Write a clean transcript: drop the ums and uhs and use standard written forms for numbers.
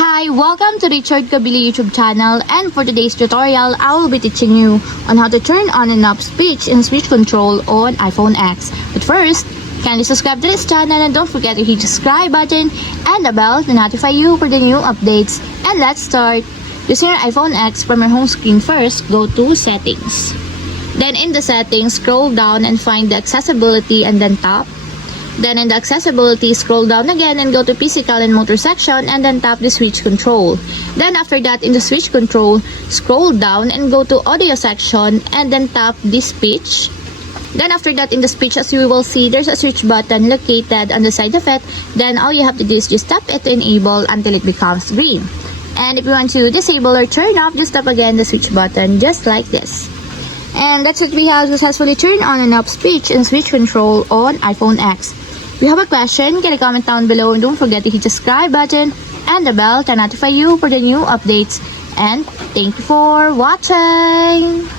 Hi, welcome to Richard Kabili YouTube channel, and for today's tutorial, I will be teaching you on how to turn on and off speech and switch control on iPhone X. But first, kindly subscribe to this channel and don't forget to hit the subscribe button and the bell to notify you for the new updates. And let's start. Using your iPhone X, from your home screen first, go to Settings. Then in the settings, scroll down and find the accessibility and then tap. Then in the accessibility, scroll down again and go to physical and motor section and then tap the switch control. Then after that, in the switch control, scroll down and go to audio section and then tap the speech. Then after that, in the speech, as you will see, there's a switch button located on the side of it. Then all you have to do is just tap it to enable until it becomes green. And if you want to disable or turn off, just tap again the switch button just like this. And that's it, we have successfully turned on and off speech and switch control on iPhone X. If you have a question, get a comment down below and don't forget to hit the subscribe button and the bell to notify you for the new updates. And thank you for watching!